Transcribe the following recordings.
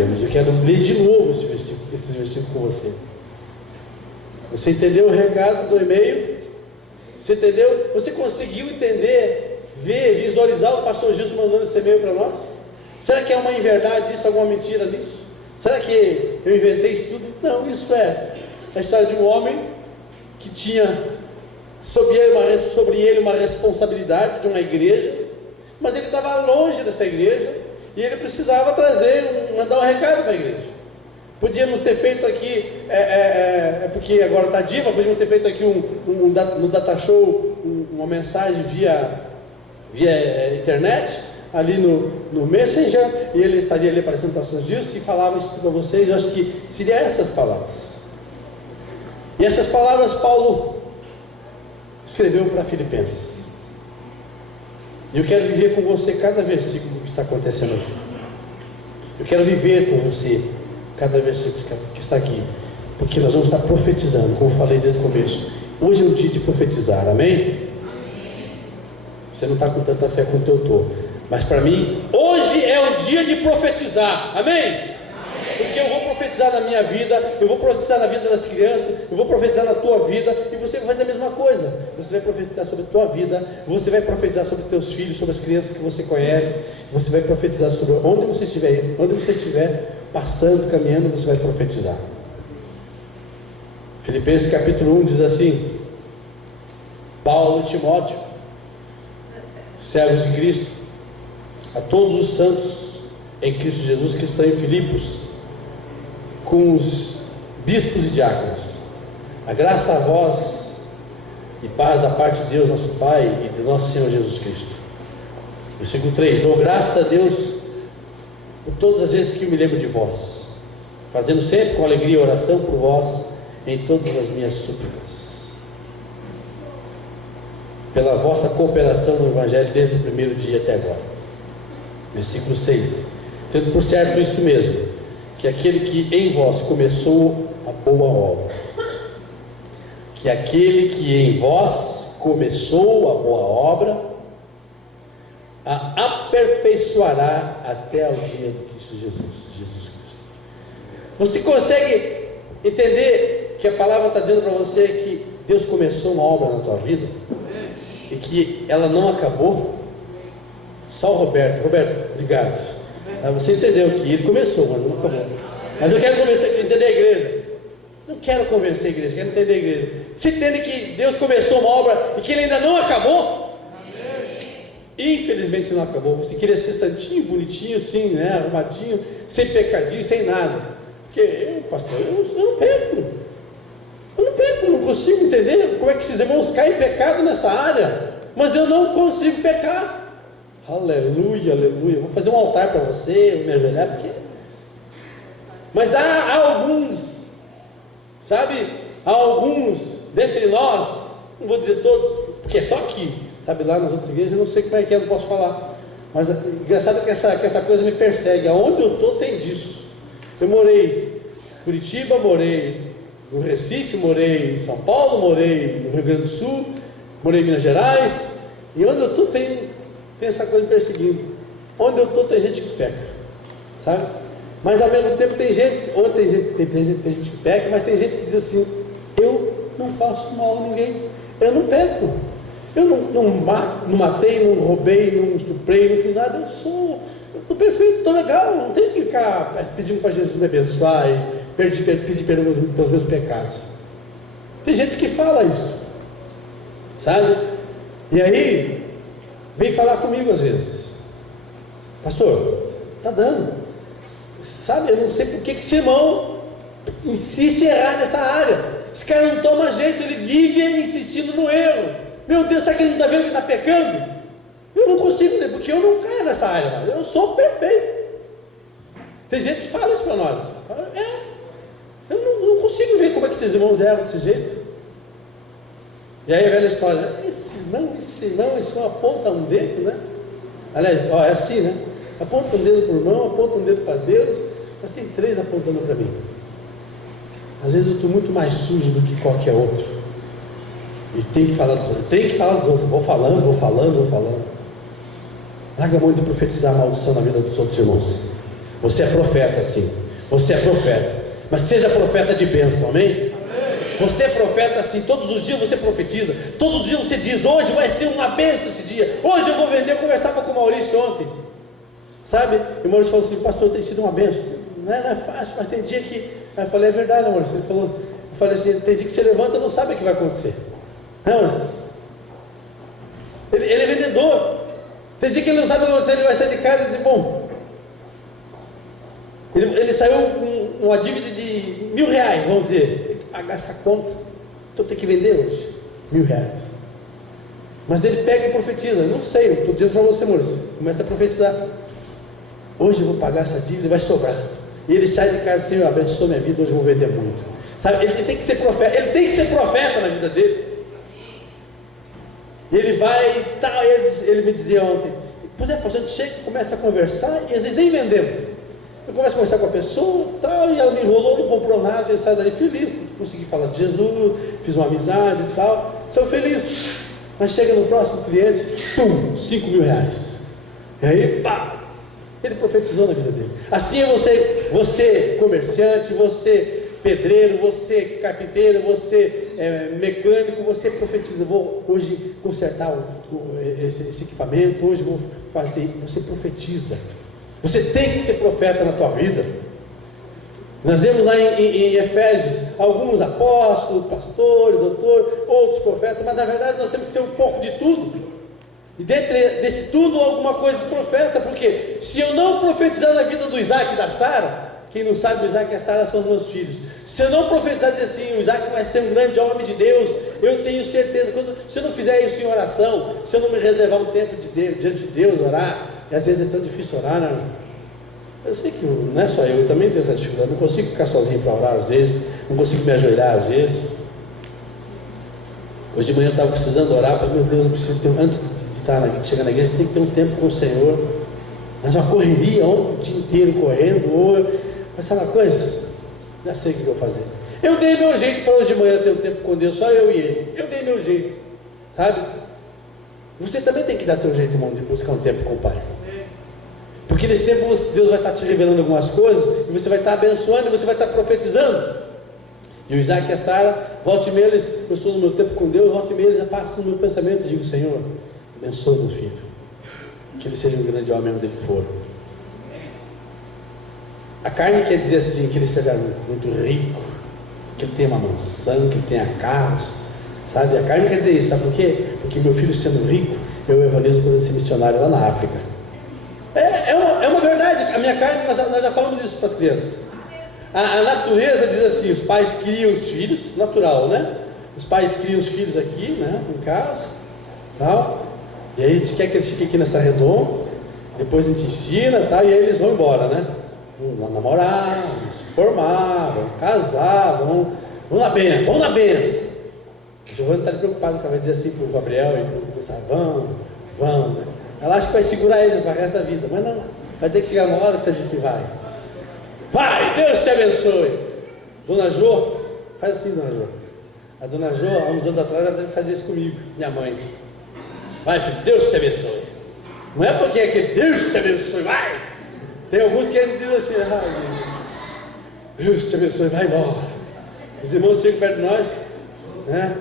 Eu quero ler de novo esse versículo com você. Você entendeu o recado do e-mail? Você entendeu? Você conseguiu entender, ver, visualizar o pastor Gilson mandando esse e-mail para nós? Será que é uma inverdade isso, alguma mentira nisso? Será que eu inventei isso tudo? Não, isso é a história de um homem que tinha sobre ele uma responsabilidade de uma igreja, mas ele estava longe dessa igreja e ele precisava mandar um recado para a igreja. Podíamos ter feito aqui, porque agora está diva, podíamos ter feito aqui no Data Show uma mensagem via internet, ali no Messenger, e ele estaria ali aparecendo para o pastor Gilson e falava isso para vocês. Eu acho que seria essas palavras. E essas palavras Paulo escreveu para Filipenses. E eu quero viver com você cada versículo que está acontecendo aqui. Eu quero viver com você cada versículo que está aqui, porque nós vamos estar profetizando, como eu falei desde o começo. Hoje é o dia de profetizar, amém? Você não está com tanta fé quanto eu estou, mas para mim, hoje é o dia de profetizar, amém? Porque eu vou profetizar na minha vida, eu vou profetizar na vida das crianças, eu vou profetizar na tua vida, e você vai fazer a mesma coisa. Você vai profetizar sobre a tua vida, você vai profetizar sobre os teus filhos, sobre as crianças que você conhece, você vai profetizar sobre onde você estiver passando, caminhando, você vai profetizar. Filipenses capítulo 1 diz assim: Paulo e Timóteo, servos de Cristo, a todos os santos em Cristo Jesus que estão em Filipos, com os bispos e diáconos, a graça a vós e paz da parte de Deus nosso Pai e de nosso Senhor Jesus Cristo. Versículo 3: dou graças a Deus por todas as vezes que eu me lembro de vós, fazendo sempre com alegria oração por vós em todas as minhas súplicas, pela vossa cooperação no Evangelho desde o primeiro dia até agora. Versículo 6: tendo por certo isso mesmo, que aquele que em vós começou a boa obra, a aperfeiçoará até ao dia de Cristo Jesus Cristo. Você consegue entender que a palavra está dizendo para você que Deus começou uma obra na tua vida e que ela não acabou? Só o Roberto, obrigado. Você entendeu que ele começou, mas não acabou. Mas eu quero entender a igreja. Não quero convencer a igreja, quero entender a igreja. Você entende que Deus começou uma obra e que ele ainda não acabou? Infelizmente não acabou. Você queria ser santinho, bonitinho, sim, né? Arrumadinho, sem pecadinho, sem nada. Porque pastor, eu não peco. Eu não consigo entender como é que esses irmãos caem em pecado nessa área. Mas eu não consigo pecar. Aleluia, aleluia. Vou fazer um altar para você, vou me ajoelhar, porque... Mas há alguns, sabe? Há alguns dentre nós, não vou dizer todos, porque é só aqui, sabe, lá nas outras igrejas, eu não sei como é que é, não posso falar. Mas engraçado que essa coisa me persegue. Aonde eu estou tem disso. Eu morei em Curitiba, morei no Recife, morei em São Paulo, morei no Rio Grande do Sul, morei em Minas Gerais, e onde eu estou tem essa coisa me perseguindo. Onde eu estou tem gente que peca, sabe? Mas ao mesmo tempo tem gente que peca, mas tem gente que diz assim: eu não faço mal a ninguém, eu não peco, eu não matei, não roubei, não estuprei, não fiz nada, eu estou perfeito, estou legal, não tenho que ficar pedindo para Jesus me abençoar e pedir perdão pelos meus pecados. Tem gente que fala isso, sabe? E aí vem falar comigo às vezes: pastor, está dando, sabe, eu não sei por que esse irmão insiste em errar nessa área. Esse cara não toma jeito, ele vive insistindo no erro. Meu Deus, será que ele não está vendo que está pecando? Eu não consigo, porque eu não caio nessa área, eu sou perfeito. Tem gente que fala isso para nós. Eu não consigo ver como é que esses irmãos erram desse jeito. E aí a velha história: esse irmão aponta um dedo, né? Aliás, é assim, né? Aponta um dedo para o irmão, aponta um dedo para Deus, mas tem três apontando para mim. Às vezes eu estou muito mais sujo do que qualquer outro, e tenho que falar dos outros, vou falando. Larga a mão de profetizar a maldição na vida dos outros irmãos. Você é profeta, sim. Você é profeta. Mas seja profeta de bênção, amém? Você é profeta assim, todos os dias você profetiza, todos os dias você diz, hoje vai ser uma bênção esse dia, hoje eu vou vender. Eu conversava com o Maurício ontem, sabe? E o Maurício falou assim, pastor, tem sido uma bênção. Não é fácil, mas tem dia que... Aí eu falei, é verdade, Maurício. Ele falou, eu falei assim, tem dia que você levanta e não sabe o que vai acontecer. Não, Maurício? Ele é vendedor. Tem dia que ele não sabe o que vai acontecer, ele vai sair de casa e dizer, bom, ele saiu com uma dívida de R$1.000, vamos dizer, tem que pagar essa conta, então tem que vender hoje, R$1.000. Mas ele pega e profetiza, não sei, eu estou dizendo para você, Maurício, começa a profetizar, hoje eu vou pagar essa dívida e vai sobrar. E ele sai de casa assim, eu abençoe minha vida, hoje eu vou vender muito. Sabe, ele tem que ser profeta, ele tem que ser profeta na vida dele. E ele vai e tal, ele me dizia ontem, pois é, pastor, a gente chega e começa a conversar, e às vezes nem vendemos. Eu começo a conversar com a pessoa tal, e ela me enrolou, não comprou nada, e sai daí feliz, consegui falar de Jesus, fiz uma amizade e tal, sou feliz. Mas chega no próximo cliente, pum, R$5.000. E aí, pá, ele profetizou na vida dele. Assim é você comerciante, você pedreiro, você carpinteiro, você mecânico, você profetiza, vou hoje consertar esse equipamento, hoje vou fazer, você profetiza. Você tem que ser profeta na tua vida. Nós vemos lá em Efésios, alguns apóstolos, pastores, doutores, outros profetas, mas na verdade nós temos que ser um pouco de tudo. E dentro desse tudo, alguma coisa de profeta, porque se eu não profetizar na vida do Isaac e da Sara, quem não sabe, o Isaac e a Sara são os meus filhos. Se eu não profetizar dizer assim, o Isaac vai ser um grande homem de Deus, eu tenho certeza, se eu não fizer isso em oração, se eu não me reservar um tempo diante de Deus, orar, e às vezes é tão difícil orar, né? Eu sei que não é só eu também tenho essa dificuldade, não consigo ficar sozinho para orar às vezes, não consigo me ajoelhar às vezes. Hoje de manhã eu estava precisando orar, falei, meu Deus, eu preciso ter, antes de chegar na igreja, tem que ter um tempo com o Senhor. Mas uma correria ontem, o dia inteiro correndo, mas sabe uma coisa? Já sei o que eu vou fazer. Eu dei meu jeito para hoje de manhã ter um tempo com Deus, só eu e ele. Eu dei meu jeito, sabe? Você também tem que dar teu jeito, irmão, de buscar um tempo com o Pai. Porque nesse tempo Deus vai estar te revelando algumas coisas, e você vai estar abençoando, e você vai estar profetizando. E o Isaac e a Sara, volte e meia, eu estou no meu tempo com Deus, volte e meia, eles passam no meu pensamento, e digo, Senhor, abençoe meu filho, que ele seja um grande homem onde ele for. A carne quer dizer assim, que ele seja muito rico, que ele tenha uma mansão, que ele tenha carros, sabe? A carne quer dizer isso, sabe por quê? Porque meu filho sendo rico, eu evangelizo por ele ser missionário lá na África. É uma verdade, a minha carne, nós já falamos isso para as crianças. A natureza diz assim, os pais criam os filhos, natural, né? Os pais criam os filhos aqui, né? Em casa, tal. E aí a gente quer que eles fiquem aqui nessa redonda, depois a gente ensina, tal, e aí eles vão embora, né? Vão namorar, vão se formar, vão casar, vão na benção, vão na benção. A Giovana está preocupada, que ela vai dizer assim para o Gabriel e para o Gustavo, vão, né? Ela acha que vai segurar ele para o resto da vida, mas não, vai ter que chegar uma hora que você disse vai. Vai, Deus te abençoe. Dona Jô, faz assim, Dona Jô. A Dona Jô, há uns anos atrás, ela deve fazer isso comigo, minha mãe. Vai, filho, Deus te abençoe. Não é porque é que Deus te abençoe, vai. Tem alguns que dizem assim, Deus te abençoe, vai embora. Os irmãos chegam perto de nós, né?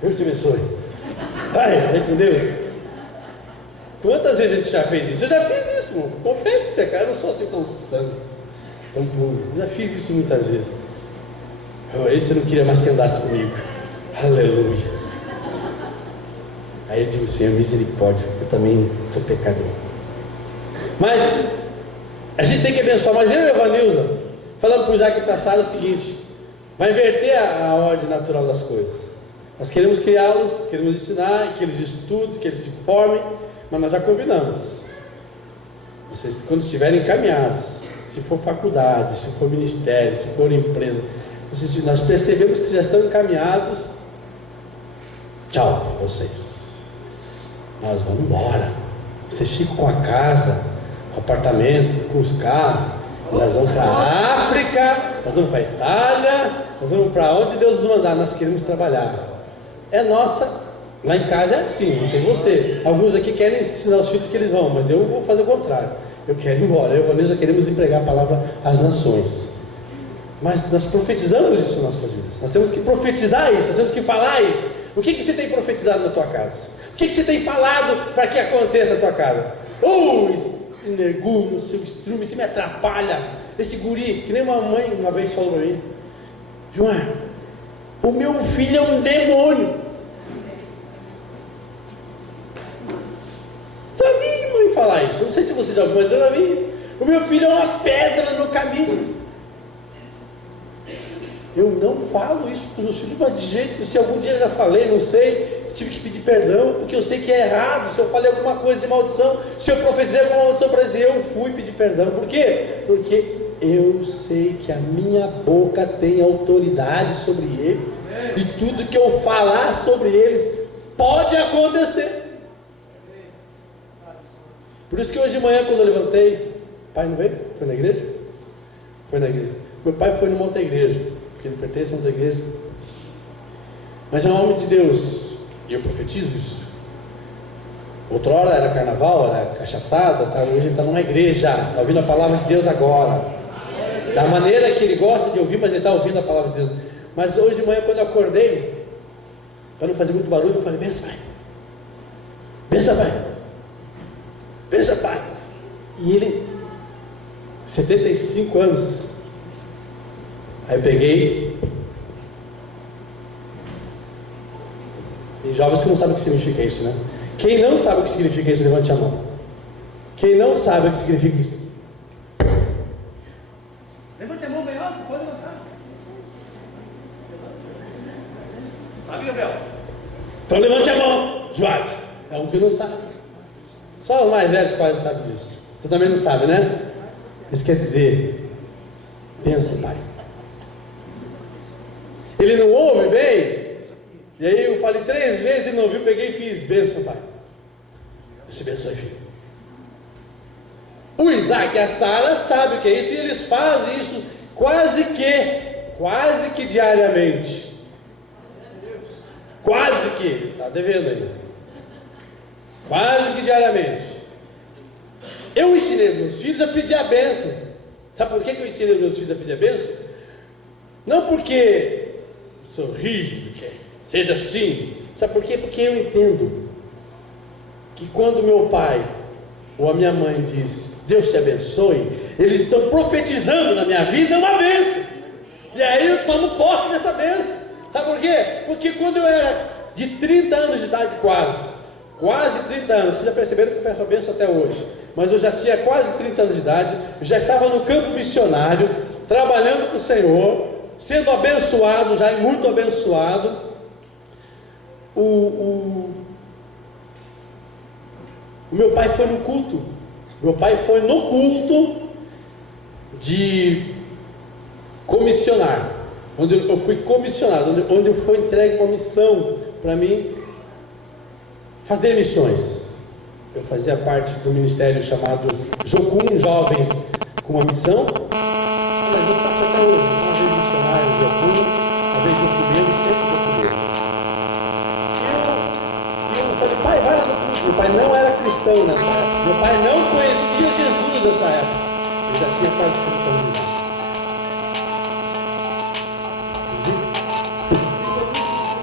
Deus te abençoe. Vai com Deus. Quantas vezes a gente já fez isso? Eu já fiz isso, irmão. Confesso, pecado, eu não sou assim tão santo, tão puro. Eu já fiz isso muitas vezes. Esse eu não queria mais que andasse comigo. Aleluia. Aí eu digo, Senhor, misericórdia, eu também sou pecador. Mas a gente tem que abençoar. Mas eu e a Evanilza, falando para o Isaac e para a Sara o seguinte: vai inverter a ordem natural das coisas. Nós queremos criá-los, queremos ensinar, que eles estudem, que eles se formem, mas nós já combinamos. Vocês, quando estiverem encaminhados, se for faculdade, se for ministério, se for empresa, nós percebemos que já estão encaminhados. Tchau para vocês. Nós vamos embora. Vocês ficam com a casa, com o apartamento, com os carros. Nós vamos para a África, nós vamos para a Itália, nós vamos para onde Deus nos mandar. Nós queremos trabalhar. É nossa. Lá em casa é assim, não sei você. Alguns aqui querem ensinar os filhos que eles vão, mas eu vou fazer o contrário. eu quero ir embora. Eu e a Vanessa queremos empregar a palavra às nações. Mas nós profetizamos isso nas nossas vidas. Nós temos que profetizar isso, nós temos que falar isso. O que você tem profetizado na tua casa? O que você tem falado para que aconteça na tua casa? Esse energúmeno, seu estrume, você me atrapalha. Esse guri, que nem uma mãe uma vez falou para mim: João, o meu filho é um demônio. Já vi mãe falar isso. Não sei se você já ouviu, mas eu já vi. O meu filho é uma pedra no caminho. Eu não falo isso para os meus filhos, mas de jeito, se algum dia eu já falei, não sei, tive que pedir perdão, porque eu sei que é errado. Se eu falei alguma coisa de maldição, se eu profetizei alguma maldição para dizer, eu fui pedir perdão. Por quê? Porque eu sei que a minha boca tem autoridade sobre eles, e tudo que eu falar sobre eles pode acontecer. Por isso que hoje de manhã, quando eu levantei, pai não veio? Foi na igreja? Foi na igreja. Meu pai foi numa outra igreja, porque ele pertence a outra igreja, mas é um homem de Deus, e eu profetizo isso. Outrora era carnaval, era cachaçada, hoje ele está numa igreja, está ouvindo a palavra de Deus agora, da maneira que ele gosta de ouvir, mas ele está ouvindo a palavra de Deus. Mas hoje de manhã, quando eu acordei, para não fazer muito barulho, eu falei: benção, pai, benção, pai, benção, pai. E ele, 75 anos. Aí eu peguei, e jovens que não sabem o que significa isso, né? Quem não sabe o que significa isso, levante a mão. Quem não sabe o que significa isso, levante a mão bem alto, pode levantar. Sabe, Gabriel? Então levante a mão, João. É um que não sabe. Só os mais velhos quase sabem disso. Tu também não sabe, né? Isso quer dizer: pensa, pai. Ele não ouve bem, e aí eu falei 3 vezes, ele não ouviu, peguei e fiz: benção, pai. Deus te abençoe, filho. O Isaac e a Sara sabem o que é isso, e eles fazem isso quase que diariamente. Quase que, está devendo ainda. Quase que diariamente. Eu ensinei meus filhos a pedir a bênção. Sabe por que eu ensinei meus filhos a pedir a bênção? Não porque sou rígido, que seja assim. Sabe por quê? Porque eu entendo que quando meu pai ou a minha mãe diz Deus te abençoe, eles estão profetizando na minha vida uma bênção. E aí eu tomo posse dessa bênção. Sabe por quê? Porque quando eu era de 30 anos de idade, quase 30 anos, vocês já perceberam que eu peço a bênção até hoje, mas eu já tinha quase 30 anos de idade, já estava no campo missionário, trabalhando para o Senhor, sendo abençoado, já muito abençoado. O meu pai foi no culto. Meu pai foi no culto de comissionar, onde eu fui comissionado, onde foi entregue uma missão para mim fazer missões. Eu fazia parte do ministério chamado Jocum, Jovens com uma Missão, mas eu faço até hoje, uma vez missionário Jocum, uma vez jocumeiro, sempre jocumeiro. E eu falei: pai, vai lá no culto. Meu pai não era cristão nessa época, meu pai não conhecia Jesus nessa época, ele já tinha quase 30 anos.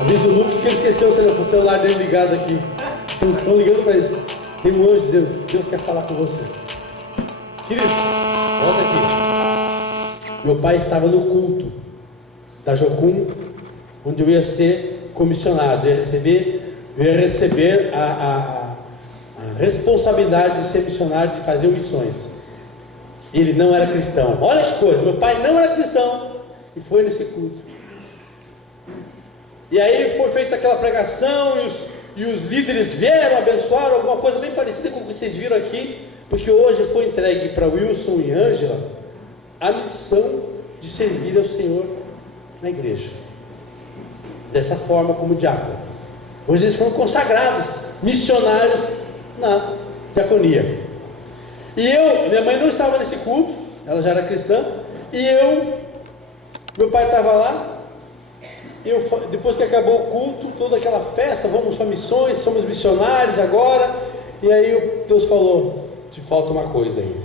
Avisa o Lucas que ele esqueceu o celular dele ligado aqui. Estão ligando para ele. Tem um anjo dizendo: Deus quer falar com você. Querido, volta aqui. Meu pai estava no culto da Jocum, onde eu ia ser comissionado, eu ia receber a responsabilidade de ser missionário, de fazer missões. Ele não era cristão. Olha que coisa, meu pai não era cristão e foi nesse culto. E aí foi feita aquela pregação e os líderes vieram, abençoaram, alguma coisa bem parecida com o que vocês viram aqui, porque hoje foi entregue para Wilson e Ângela a missão de servir ao Senhor na igreja, dessa forma, como diácono. Hoje eles foram consagrados, missionários na diaconia. E minha mãe não estava nesse culto, ela já era cristã, e meu pai estava lá. Depois que acabou o culto, toda aquela festa, vamos para missões, somos missionários agora. E aí Deus falou: te falta uma coisa aí.